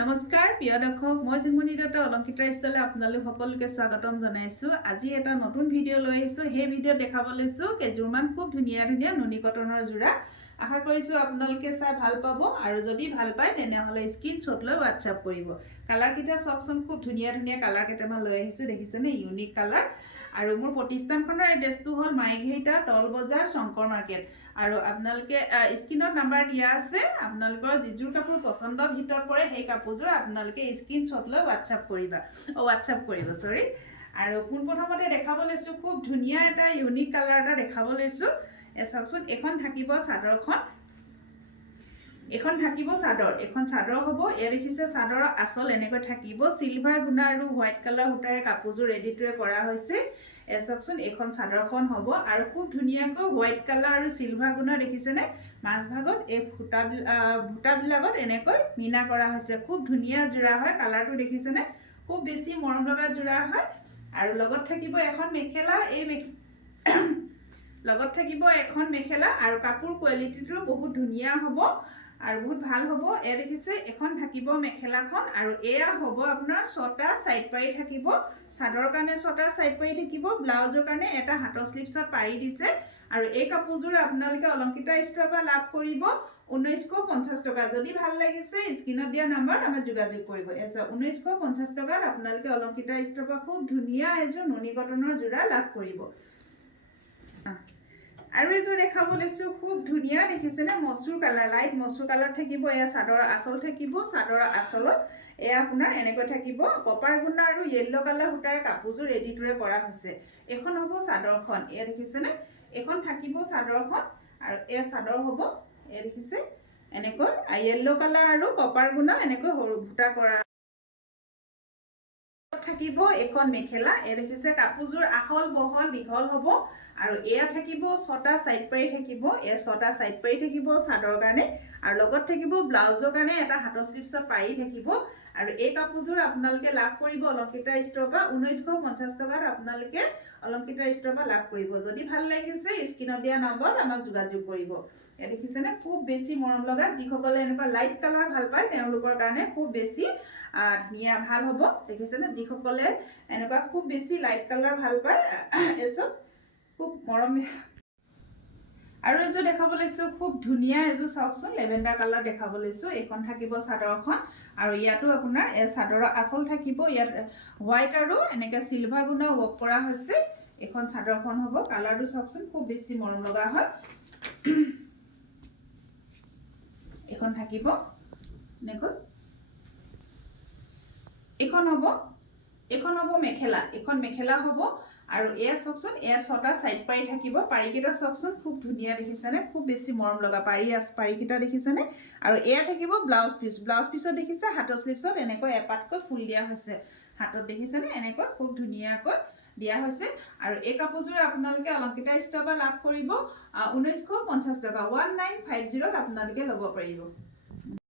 নমস্কাৰ প্ৰিয় দৰ্শক, মই জুনমণি দত্ত অলংকিতা ষ্টাইললৈ আপোনালোক সকলোকে স্বাগতম জনাইছোঁ। আজি এটা নতুন ভিডিঅ' লৈ আহিছোঁ। সেই ভিডিঅ'ত দেখাব লৈছোঁ কেইযোৰমান খুব ধুনীয়া ধুনীয়া নুনি কটনৰ যোৰা। আশা কৰিছোঁ আপোনালোকে চাই ভাল পাব, আৰু যদি ভাল পায় তেনেহ'লে স্ক্ৰীনশ্বট লৈ হোৱাটছআপ কৰিব। কালাৰকেইটা চাওকচোন, খুব ধুনীয়া ধুনীয়া কালাৰ কেইটামান লৈ আহিছোঁ, দেখিছেনে? Unique colour. আৰু মোৰ প্ৰতিষ্ঠানখনৰ এড্ৰেছটো হ'ল মাইঘেৰিটা তল বজাৰ শংকৰ মাৰ্কেট। আৰু আপোনালোকে স্ক্ৰীনত নাম্বাৰ দিয়া আছে। আপোনালোকৰ যিযোৰ কাপোৰ পচন্দৰ ভিতৰত পৰে সেই কাপোৰযোৰ আপোনালোকে স্ক্ৰীনশ্বট লৈ হোৱাটছআপ কৰিব আৰু পোনপ্ৰথমতে দেখাব লৈছোঁ খুব ধুনীয়া এটা ইউনিক কালাৰ এটা দেখাব লৈছোঁ। চাওকচোন, এখন থাকিব চাদৰখন, এখন থাকিব চাদৰ, এখন চাদৰ হ'ব। এয়া দেখিছে চাদৰৰ আঁচল এনেকৈ থাকিব। চিলভাৰ গুণা আৰু হোৱাইট কালাৰ সূতাৰে কাপোৰযোৰ ৰেডিটোৱে কৰা হৈছে। চাওকচোন, এইখন চাদৰখন হ'ব আৰু খুব ধুনীয়াকৈ হোৱাইট কালাৰ আৰু চিলভাৰ গুণা দেখিছেনে? মাজভাগত এই বুটাবিলাকত এনেকৈ মিনা কৰা হৈছে। খুব ধুনীয়া যোৰা হয়, কালাৰটো দেখিছেনে? খুব বেছি মৰম লগা যোৰা হয়। আৰু লগত থাকিব এখন মেখেলা। লগত থাকিব এখন মেখেলা, আৰু কাপোৰ কোৱালিটিটো বহুত ধুনীয়া হ'ব আৰু বহুত ভাল হ'ব। এয়া দেখিছে এখন থাকিব মেখেলাখন, আৰু এয়া হ'ব আপোনাৰ 6টা চাইড পাৰি থাকিব। চাদৰৰ কাৰণে 6টা চাইড পাৰি থাকিব, ব্লাউজৰ কাৰণে এটা হাতৰ স্লিপছত পাৰি দিছে। আৰু এই কাপোৰযোৰ আপোনালোকে অলংকিতা ষ্ট'ৰৰ পৰা লাভ কৰিব 1950 টকা। যদি ভাল লাগিছে স্ক্ৰীনত দিয়া নাম্বাৰত আমাক যোগাযোগ কৰিব। 1950 টকাত আপোনালোকে অলংকিতা ষ্ট'ৰৰ পৰা খুব ধুনীয়া এযোৰ নুনি কটনৰ যোৰা লাভ কৰিব। আৰু এযোৰ দেখাব লৈছোঁ খুব ধুনীয়া, দেখিছেনে? মচুৰ কালাৰ, লাইট মচুৰ কালাৰ থাকিব। এয়া চাদৰৰ আঁচল থাকিব। চাদৰৰ আঁচলত এয়া আপোনাৰ এনেকৈ থাকিব কপাৰ গুণা আৰু য়েল্লো কালাৰ সূতাৰে কাপোৰযোৰ ৰেডিটোৰে কৰা হৈছে। এখন হ'ব চাদৰখন, এয়া দেখিছেনে? এখন থাকিব চাদৰখন, আৰু এয়া চাদৰ হ'ব। এয়া দেখিছে এনেকৈ য়েল্লো কালাৰ আৰু কপাৰ গুণা এনেকৈ সৰু বুটা কৰা থাকিব। এখন মেখেলা, এয়া দেখিছে কাপোৰযোৰ আহল বহল দীঘল হ'ব। আৰু এয়া থাকিব 6টা চাইড পাৰি থাকিব। এয়া 6টা চাইড পাৰি থাকিব চাদৰ কাৰণে, আৰু লগত থাকিব ব্লাউজৰ কাৰণে এটা হাতৰ স্লিপছত পাৰি থাকিব। আৰু এই কাপোৰযোৰ আপোনালোকে লাভ কৰিব অলংকিতা ষ্ট'ৰৰ পৰা 1950 টকাত আপোনালোকে অলংকিতা ষ্ট'ৰৰ পৰা লাভ কৰিব। যদি ভাল লাগিছে স্ক্ৰীনত দিয়া নম্বৰত আমাক যোগাযোগ কৰিব। এয়া দেখিছেনে? খুব বেছি মৰম লগা, যিসকলে এনেকুৱা লাইট কালাৰ ভাল পায় তেওঁলোকৰ কাৰণে খুব বেছি ধুনীয়া ভাল হ'ব। দেখিছেনে? যিসকলে এনেকুৱা খুব বেছি লাইট কালাৰ ভাল পায় এসব খুব মৰম। আৰু এযোৰ দেখাব লৈছোঁ খুব ধুনীয়া এযোৰ, চাওকচোন লেভেণ্ডাৰ কালাৰ দেখাব লৈছোঁ। এইখন থাকিব চাদৰখন, আৰু ইয়াতো আপোনাৰ চাদৰৰ আঁচল থাকিব। ইয়াত হোৱাইট আৰু এনেকৈ চিলভাৰ গুণা ৱৰ্ক কৰা হৈছে। এইখন চাদৰখন হ'ব। কালাৰটো চাওকচোন, খুব বেছি মৰম লগা হয়। এইখন থাকিব এনেকৈ। এইখন হ'ব মেখেলা। এইখন মেখেলা হ'ব। আৰু এয়া চাওকচোন, এয়া 6টা চাইড পাৰি থাকিব। পাৰিকেইটা চাওকচোন, খুব ধুনীয়া দেখিছেনে? খুব বেছি মৰম লগা পাৰিকেইটা দেখিছেনে? আৰু এয়া থাকিব ব্লাউজ পিচ। ব্লাউজ পিচত দেখিছে হাতৰ স্লিপছত এনেকৈ এপাতকৈ ফুল দিয়া হৈছে। হাতত দেখিছেনে? এনেকৈ খুব ধুনীয়াকৈ দিয়া হৈছে। আৰু এই কাপোৰযোৰ আপোনালোকে অলংকিতা ষ্ট'ৰৰ পৰা লাভ কৰিব 1950 টকা। 1950ত আপোনালোকে ল'ব পাৰিব।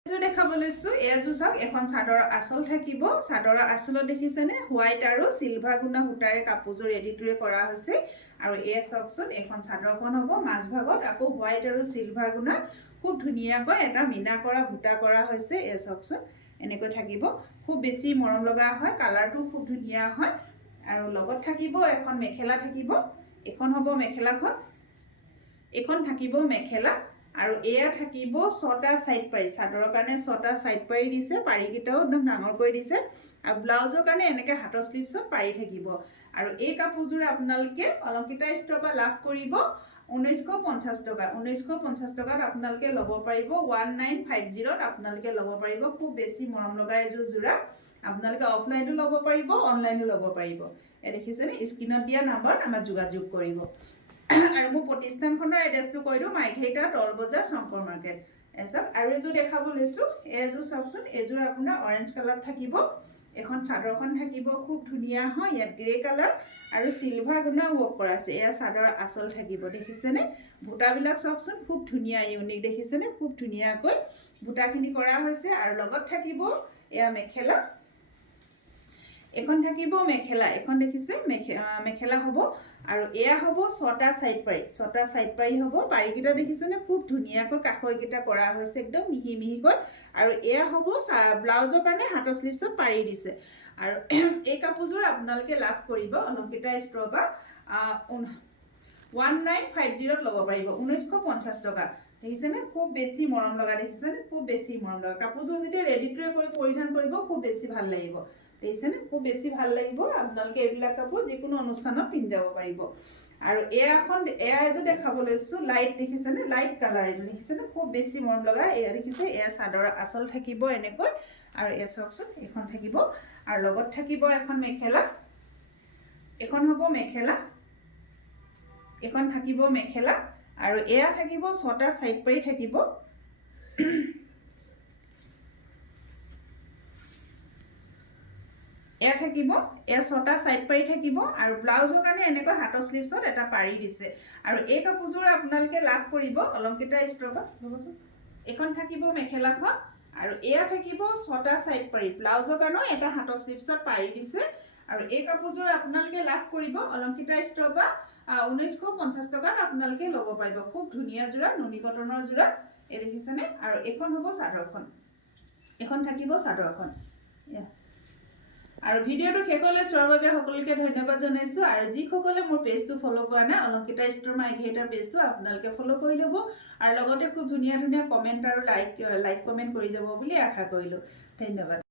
এযোৰ দেখাব লৈছোঁ, এযোৰ চাওক। এখন চাদৰৰ আঁচল থাকিব। চাদৰৰ আঁচলত দেখিছেনে? হোৱাইট আৰু চিলভাৰ গুণা সূতাৰে কাপোৰযোৰ ৰেডিটোৰে কৰা হৈছে। আৰু এয়া চাওকচোন, এখন চাদৰখন হ'ব। মাজভাগত আকৌ হোৱাইট আৰু চিলভাৰ গুণা খুব ধুনীয়াকৈ এটা মিনা কৰা বুটা কৰা হৈছে। এয়া চাওকচোন, এনেকৈ থাকিব। খুব বেছি মৰম লগা হয়, কালাৰটো খুব ধুনীয়া হয়। আৰু লগত থাকিব এখন মেখেলা থাকিব। এখন হ'ব মেখেলাখন, এখন থাকিব মেখেলা। আৰু এয়া থাকিব 6টা চাইড পাৰি। চাদৰৰ কাৰণে 6টা চাইড পাৰি দিছে। পাৰিকেইটাও একদম ডাঙৰকৈ দিছে। আৰু ব্লাউজৰ কাৰণে এনেকৈ হাতৰ স্লিপছত পাৰি থাকিব। আৰু এই কাপোৰযোৰ আপোনালোকে অলংকিতা ষ্ট'ৰৰ পৰা লাভ কৰিব 1950 টকা। 1950 টকাত আপোনালোকে ল'ব পাৰিব। 1950ত আপোনালোকে ল'ব পাৰিব। খুব বেছি মৰম লগা এযোৰ যোৰা। আপোনালোকে অফলাইনো ল'ব পাৰিব, অনলাইনো ল'ব পাৰিব। এই দেখিছেনে? স্ক্ৰীনত দিয়া নাম্বাৰত আমাক যোগাযোগ কৰিব। আৰু মোৰ প্ৰতিষ্ঠানখনৰ এড্ৰেছটো কৈ দিওঁ, মাইঘেৰিটা তল বজাৰ শংকৰ মাৰ্কেট। চাওক, আৰু এযোৰ দেখাব লৈছোঁ। এযোৰ চাওকচোন, এযোৰ আপোনাৰ অৰেঞ্জ কালাৰ থাকিব। এখন চাদৰখন থাকিব, খুব ধুনীয়া হয়। ইয়াত গ্ৰে কালাৰ আৰু চিলভাৰ গুণা ৱৰ্ক কৰা আছে। এয়া চাদৰৰ আঁচল থাকিব, দেখিছেনে? বুটাবিলাক চাওকচোন, খুব ধুনীয়া ইউনিক, দেখিছেনে? খুব ধুনীয়াকৈ বুটাখিনি কৰা হৈছে। আৰু লগত থাকিব এয়া মেখেলা। এখন থাকিব মেখেলা। এখন দেখিছে মেখেলা হ'ব। আৰু এয়া হ'ব 6টা সাইড পাৰি 6টা সাইড পাৰি হ'ব পাৰিকেইটা দেখিছেনে খুব ধুনীয়াকৈ কাষৰকেইটা কৰা হৈছে একদম মিহি মিহিকৈ আৰু এয়া হ'ব ব্লাউজৰ কাৰণে হাতৰ স্লিভছত পাৰি দিছে আৰু এই কাপোৰযোৰ আপোনালোকে লাভ কৰিব অলংকিতা ষ্ট'ৰৰ পৰা 1950 ল'ব পাৰিব 1950 টকা দেখিছেনে খুব বেছি মৰম লগা দেখিছেনে খুব বেছি মৰম লগা কাপোৰযোৰ যেতিয়া ৰেডি টু কৰি পৰিধান কৰিব খুব বেছি ভাল লাগিব দেখিছেনে খুব বেছি ভাল লাগিব আপোনালোকে এইবিলাক কাপোৰ যিকোনো অনুষ্ঠানত পিন্ধি যাব পাৰিব আৰু এয়া এযোৰ দেখাব লৈছো লাইট দেখিছেনে লাইট কালাৰ এইটো দেখিছেনে খুব বেছি মৰম লগা এয়া দেখিছে এয়া চাদৰ আঁচল থাকিব এনেকৈ আৰু এয়া চাওকচোন এখন থাকিব আৰু লগত থাকিব এখন মেখেলা এখন হ'ব মেখেলা এখন থাকিব মেখেলা আৰু এয়া থাকিব 6টা সাইড পাৰি থাকিব এয়া থাকিব এয়া 6টা সাইড পাৰি থাকিব আৰু ব্লাউজৰ কাৰণে এনেকৈ হাতৰ স্লিভছত এটা পাৰি দিছে আৰু এই কাপোৰযোৰ আপোনালোকে লাভ কৰিব অলংকিতা ষ্ট'ৰৰ পৰা ৰবচোন এখন থাকিব মেখেলাখন আৰু এয়া থাকিব 6টা সাইড পাৰি ব্লাউজৰ কাৰণেও এটা হাতৰ স্লিভছত পাৰি দিছে আৰু এই কাপোৰযোৰ আপোনালোকে লাভ কৰিব অলংকিতা ষ্ট'ৰৰ পৰা 1950 টকাত আপোনালোকে ল'ব পাৰিব খুব ধুনীয়া যোৰা নুনি কটনৰ যোৰা এই দেখিছেনে আৰু এখন হ'ব চাদৰখন এখন থাকিব চাদৰখন আৰু ভিডিওটো শেষলৈ চোৱাৰ বাবে সকলোকে ধন্যবাদ জনাইছো আৰু যিসকলে মোৰ পেজটো ফলো কৰা নাই অলংকিতা ষ্ট'ৰ মাইঘেটাৰ পেজটো আপোনালোকে ফলো কৰি ল'ব আৰু লগতে খুব ধুনীয়া ধুনীয়া কমেন্ট আৰু লাইক কমেন্ট কৰি যাব বুলি আশা কৰিলো ধন্যবাদ